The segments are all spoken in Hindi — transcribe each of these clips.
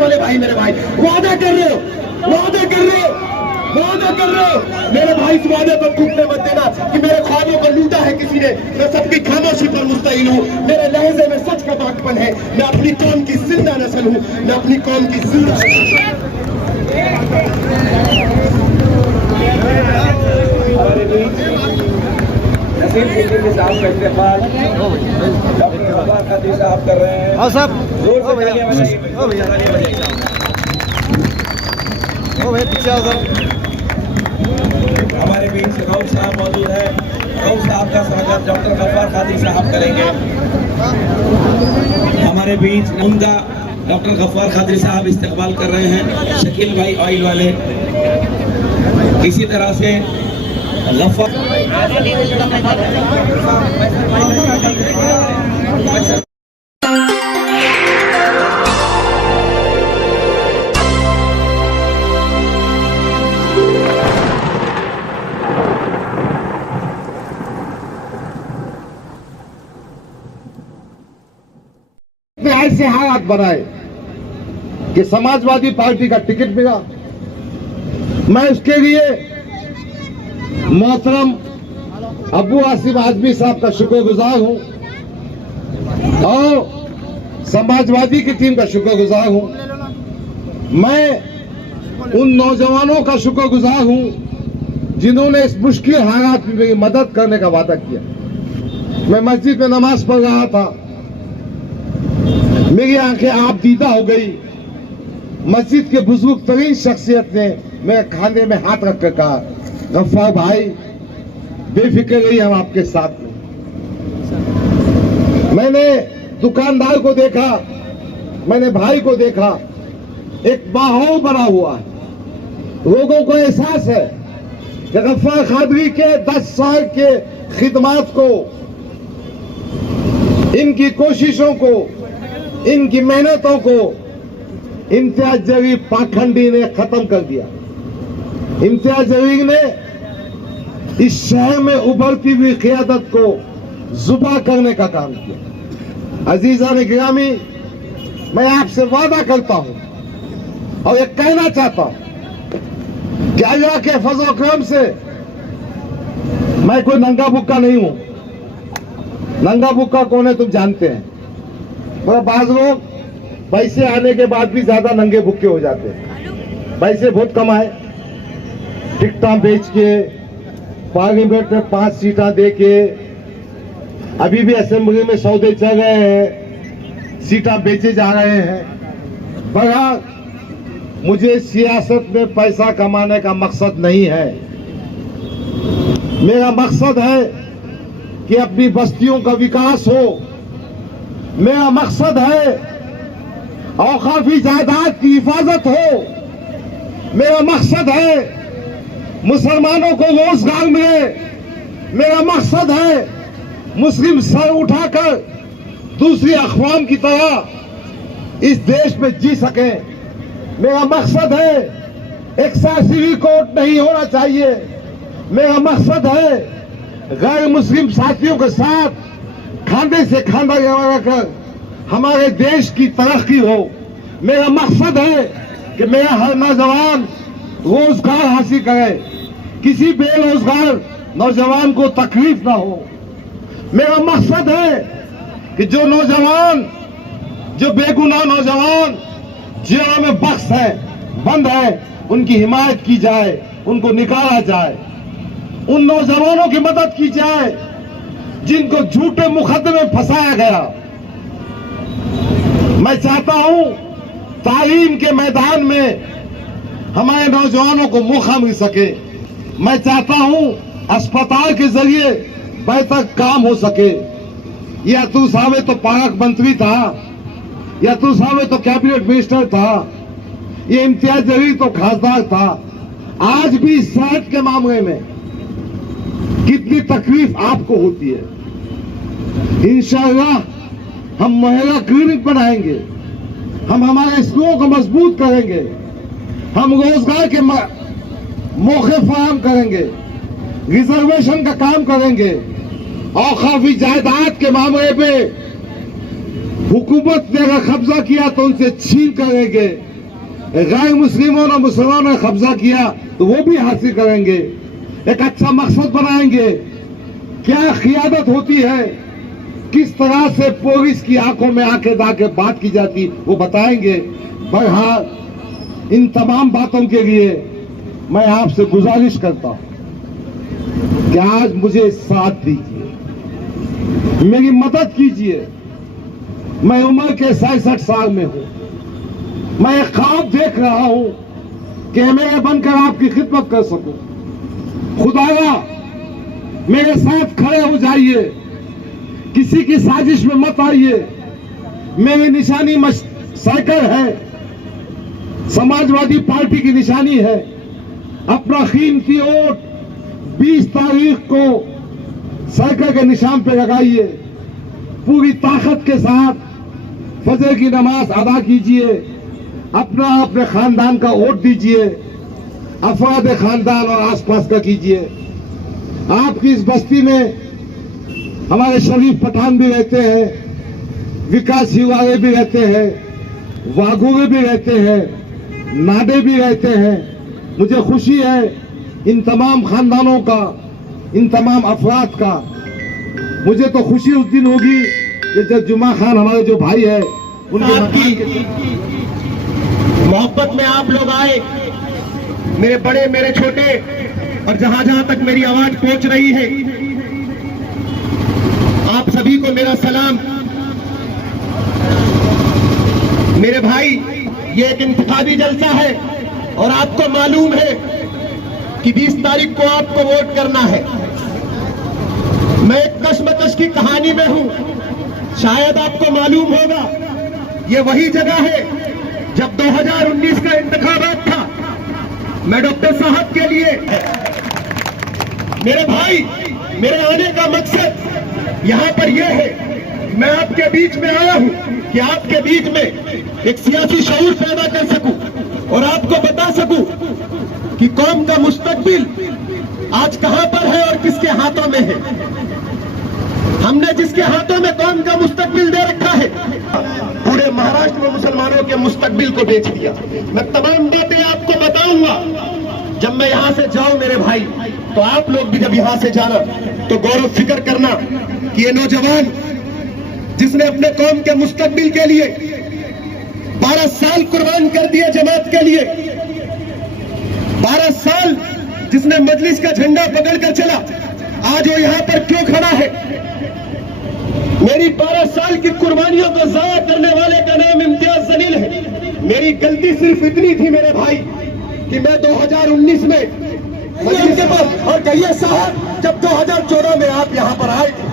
वाले भाई, मेरे भाई वादा कर रहे हो, वादा कर रहे हो, वादा कर रहे हो मेरे भाई, इस वादे पर टूटने मत देना कि मेरे ख्वाबों को लूटा है किसी ने। मैं सबकी खामोशी पर मुस्तैन हूँ, मेरे लहजे में सच का पाकपन है। मैं अपनी कौम की जिंदा नस्ल हूँ, मैं अपनी कौम की जिंदा साहब का इस्तेमाल डॉक्टर खातिर साहब कर रहे हैं। हाँ साहब, जोर से तालियां बजाइए। भैया पीछे आओ सर। हमारे बीच राउत साहब मौजूद है। राउत साहब का स्वागत डॉक्टर गफ्फार खातिर साहब करेंगे। हमारे बीच उनका डॉक्टर गफ्फार खातिर साहब इस्तेमाल कर रहे हैं, शकील भाई ऑयल वाले। इसी तरह से गफ्फार ऐसे हालात बनाए कि समाजवादी पार्टी का टिकट मिला। मैं उसके लिए मोहतरम अबू आसिम आजमी साहब का शुक्रगुजार हूं और समाजवादी की टीम का शुक्रगुजार हूं। मैं उन नौजवानों का शुक्रगुजार हूं जिन्होंने इस मुश्किल हालात में मेरी मदद करने का वादा किया। मैं मस्जिद में नमाज पढ़ रहा था, मेरी आंखें आप दीदा हो गई। मस्जिद के बुजुर्ग तरीन शख्सियत ने मेरे खाने में हाथ रखकर कहा, गफ्फार भाई बेफिक्र रहिए, हम आपके साथ हैं। मैंने दुकानदार को देखा, मैंने भाई को देखा, एक माहौल बना हुआ है। लोगों को एहसास है कि गफ्फार कादरी के 10 साल के खिदमात को, इनकी कोशिशों को, इनकी मेहनतों को इम्तियाज जलील पाखंडी ने खत्म कर दिया। इम्तियाज जलील ने इस शहर में उभरती हुई क़ियादत को जुबा करने का काम किया। अजीज़ान गिरामी, मैं आपसे वादा करता हूं और ये कहना चाहता हूं कि अल्लाह के फज़ल करम से मैं कोई नंगा भुक्का नहीं हूं। नंगा भुक्का कौन है तुम जानते हैं। और बाज लोग पैसे आने के बाद भी ज्यादा नंगे भुक्के हो जाते हैं। पैसे बहुत कमाए, टिकटा बेच के, पार्लियामेंट में 5 सीटा दे के, अभी भी असेंबली में सौदे चल रहे हैं, सीटा बेचे जा रहे हैं। बहरहाल मुझे सियासत में पैसा कमाने का मकसद नहीं है। मेरा मकसद है कि अपनी बस्तियों का विकास हो। मेरा मकसद है औकाफी जायदाद की हिफाजत हो। मेरा मकसद है मुसलमानों को रोजगार मिले। मेरा मकसद है मुस्लिम सर उठाकर दूसरी अक़वाम की तरह इस देश में जी सके। मेरा मकसद है एक सिविल कोड नहीं होना चाहिए। मेरा मकसद है गैर मुस्लिम साथियों के साथ खांधे से खांधा लगाकर हमारे देश की तरक्की हो। मेरा मकसद है कि मेरा हर नौजवान रोजगार हासिल करे, किसी बेरोजगार नौजवान को तकलीफ ना हो। मेरा मकसद है कि जो नौजवान, जो बेगुनाह नौजवान जेलों में बख्श है, बंद है, उनकी हिमायत की जाए, उनको निकाला जाए। उन नौजवानों की मदद की जाए जिनको झूठे मुकदमे में फंसाया गया। मैं चाहता हूं तालीम के मैदान में हमारे नौजवानों को मौका मिल सके। मैं चाहता हूं अस्पताल के जरिए बेहतर काम हो सके। या तू साहब तो पार्क मंत्री था, या तू साहब तो कैबिनेट मिनिस्टर था, ये इम्तियाज जलील तो खासदार था। आज भी सेहत के मामले में कितनी तकलीफ आपको होती है। इंशाअल्लाह हम महिला क्लिनिक बनाएंगे, हम हमारे स्कूलों को मजबूत करेंगे, हम रोजगार के मौके फराहम करेंगे, रिजर्वेशन का काम करेंगे, औकाफी जायदाद के मामले में हुकूमत ने अगर कब्जा किया तो उनसे छीन करेंगे, गैर मुस्लिमों और मुसलमानों ने कब्जा किया तो वो भी हासिल करेंगे, एक अच्छा मकसद बनाएंगे। क्या क़ियादत होती है, किस तरह से पुलिस की आंखों में आंखें डाके बात की जाती वो बताएंगे। बहरहाल इन तमाम बातों के लिए मैं आपसे गुजारिश करता हूं कि आज मुझे साथ दीजिए, मेरी मदद कीजिए। मैं उम्र के 67 साल में हूं, मैं एक ख्वाब देख रहा हूं कि मैं बनकर आपकी खिदमत कर सकूं। खुदाया मेरे साथ खड़े हो जाइए, किसी की साजिश में मत आइए। मेरी निशानी साइकिल है, समाजवादी पार्टी की निशानी है। अपना कीमती वोट 20 तारीख को साइकिल के निशान पे लगाइए। पूरी ताकत के साथ फजर की नमाज अदा कीजिए, अपने खानदान का वोट दीजिए, अफराद खानदान और आसपास का कीजिए। आपकी इस बस्ती में हमारे शरीफ पठान भी रहते हैं, विकास हिवारे भी रहते हैं, वाघुरे भी रहते हैं, नाडे भी रहते हैं। मुझे खुशी है इन तमाम खानदानों का, इन तमाम अफराद का। मुझे तो खुशी उस दिन होगी कि जब जुमा खान हमारे जो भाई है उनकी मोहब्बत में आप लोग आए, मेरे बड़े मेरे छोटे, और जहां जहां तक मेरी आवाज पहुंच रही है, आप सभी को मेरा सलाम। मेरे भाई, ये एक इंतखाबी जलसा है और आपको मालूम है कि 20 तारीख को आपको वोट करना है। मैं एक कश्मकश की कहानी में हूं, शायद आपको मालूम होगा, ये वही जगह है जब 2019 का इंतखाबात था। मैं डॉक्टर साहब के लिए, मेरे भाई, मेरे आने का मकसद यहां पर यह है, मैं आपके बीच में आया हूं कि आपके बीच में एक सियासी शऊर पैदा कर सकूं और आपको बता सकूं कि कौम का मुस्तकबिल आज कहां पर है और किसके हाथों में है। हमने जिसके हाथों में कौम का मुस्तकबिल दे रखा है, पूरे महाराष्ट्र में मुसलमानों के मुस्तकबिल को बेच दिया। मैं तमाम बातें आपको बताऊंगा जब मैं यहां से जाऊं मेरे भाई। तो आप लोग भी जब यहां से जाना तो गौरव फिक्र करना कि ये नौजवान जिसने अपने कौम के मुस्तकबिल के लिए 12 साल कुर्बान कर दिए जमात के लिए, 12 साल जिसने मजलिस का झंडा पकड़कर चला, आज वो यहां पर क्यों खड़ा है? मेरी 12 साल की कुर्बानियों को जाया करने वाले का नाम इम्तियाज जलील है। मेरी गलती सिर्फ इतनी थी मेरे भाई कि मैं 2019 में के पास, और कहिए साहब, जब 2014 में आप यहां पर आए थे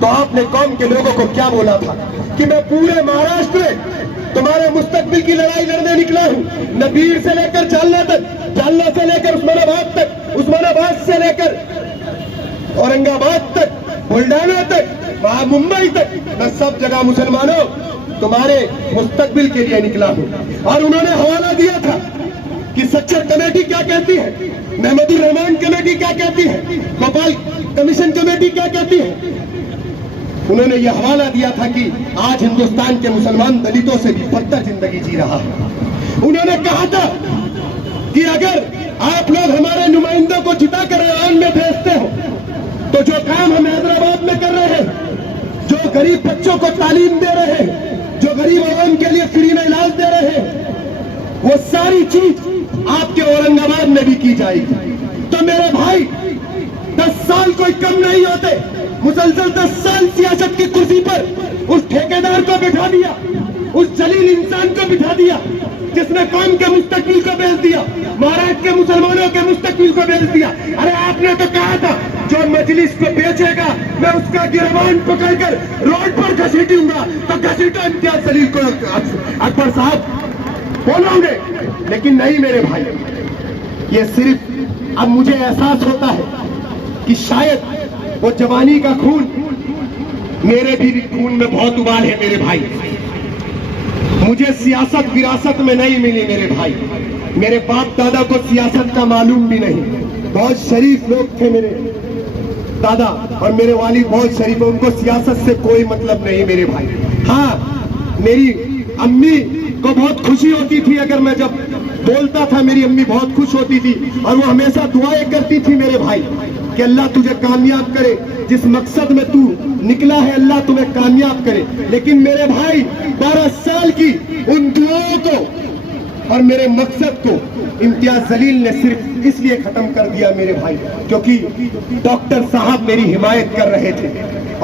तो आपने कौम के लोगों को क्या बोला था कि मैं पूरे महाराष्ट्र में तुम्हारे मुस्तकबिल की लड़ाई लड़ने निकला हूं, नबीर से लेकर जालना तक, जालना से लेकर उस्मानाबाद तक, उस्मानाबाद से लेकर औरंगाबाद तक, बुल्ढाना तक, वहां मुंबई तक, मैं सब जगह मुसलमानों तुम्हारे मुस्तकबिल के लिए निकला हूं। और उन्होंने हवाला दिया था कि सच्चर कमेटी क्या कहती है, महमूदुर रहमान कमेटी क्या कहती है, गोपाल कमीशन कमेटी क्या कहती है। उन्होंने यह हवाला दिया था कि आज हिंदुस्तान के मुसलमान दलितों से भी बदतर जिंदगी जी रहा है। उन्होंने कहा था कि अगर आप लोग हमारे नुमाइंदों को जिताकर ऐलान में भेजते हो तो जो काम हम हैदराबाद में कर रहे हैं, जो गरीब बच्चों को तालीम दे रहे हैं, जो गरीब आवाम के लिए फ्री में इलाज दे रहे हैं, वो सारी चीज आपके औरंगाबाद में भी की जाएगी। तो मेरे भाई, 10 साल कोई कम नहीं होते। मुसलसल 10 साल सियासत की कुर्सी पर उस ठेकेदार को बिठा दिया, उस जलील इंसान को बिठा दिया जिसने कौम के मुस्तकबिल को बेच दिया, महाराष्ट्र के मुसलमानों के मुस्तकबिल को बेच दिया। अरे आपने तो कहा था जो मजलिस को बेचेगा मैं उसका गिरबान पकड़कर रोड पर घसीटूंगा, तो घसीटो इम्तियाज जलील को अकबर साहब बोलोगे। लेकिन नहीं मेरे भाई, ये सिर्फ अब मुझे एहसास होता है कि शायद वो जवानी का खून मेरे भी खून में बहुत उबाल है मेरे भाई। मुझे सियासत विरासत में नहीं मिली मेरे भाई, मेरे बाप दादा को सियासत का मालूम भी नहीं। बहुत शरीफ लोग थे मेरे दादा और मेरे वालिद बहुत शरीफ, उनको सियासत से कोई मतलब नहीं मेरे भाई। हाँ, मेरी अम्मी को बहुत खुशी होती थी अगर मैं जब बोलता था, मेरी अम्मी बहुत खुश होती थी और वो हमेशा दुआएं करती थी मेरे भाई कि अल्लाह तुझे कामयाब करे, जिस मकसद में तू निकला है अल्लाह तुम्हें कामयाब करे। लेकिन मेरे भाई 12 साल की उन दुआओं को और मेरे मकसद को इम्तियाज जलील ने सिर्फ इसलिए खत्म कर दिया मेरे भाई, क्योंकि डॉक्टर साहब मेरी हिमायत कर रहे थे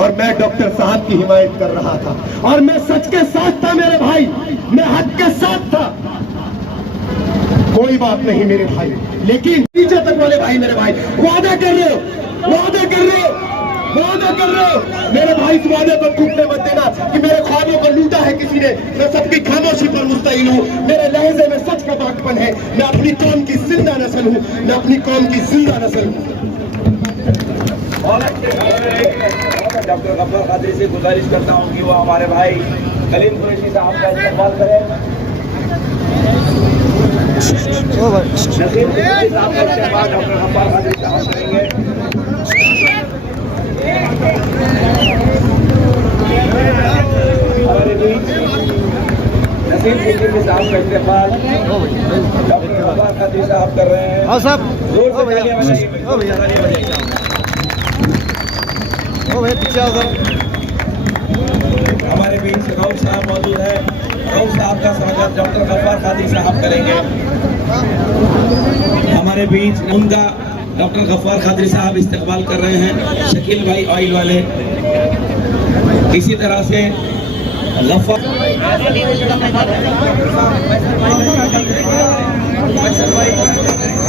और मैं डॉक्टर साहब की हिमायत कर रहा था और मैं सच के साथ था मेरे भाई, मैं हक के साथ था। कोई बात नहीं मेरे भाई, लेकिन पीछे तक वाले भाई मेरे भाई वादा कर रहे हो, वादा कर रहे हो, वादा कर रहे हो मेरे भाई, इस वादे पर टूटने मत देना कि मेरे ख्वाबों को लूटा है किसी ने। मैं सबकी खामोशी पर मुस्तैल हूँ, मेरे लहजे में सच का बाकपन है, मैं अपनी कौम की जिंदा नस्ल हूँ, मैं अपनी कौम की जिंदा नस्ल हूँ। डॉक्टर गफ्फार कादरी से गुजारिश करता हूँ कि वो हमारे भाई कलीम कुरैशी साहब का इस्तेमाल करें। नसीम कुरैशी साहब का इस्तेमाल डॉक्टर गफ्फार कादरी साहब करेंगे। हमारे बीच नसीम कुरैशी साहब का इस्तेमाल डॉक्टर गफ्फार कादरी साहब कर रहे हैं। हाँ साहब, जोर से तालियां बजाइए। पीछे आओ सर। हमारे बीच रऊफ साहब मौजूद है, रऊफ साहब का स्वागत डॉक्टर गफ्फार कादरी साहब करेंगे। हमारे बीच उनका डॉक्टर गफ्फार कादरी साहब इस्तेमाल कर रहे हैं, शकील भाई ऑयल वाले। इसी तरह से गफ्फार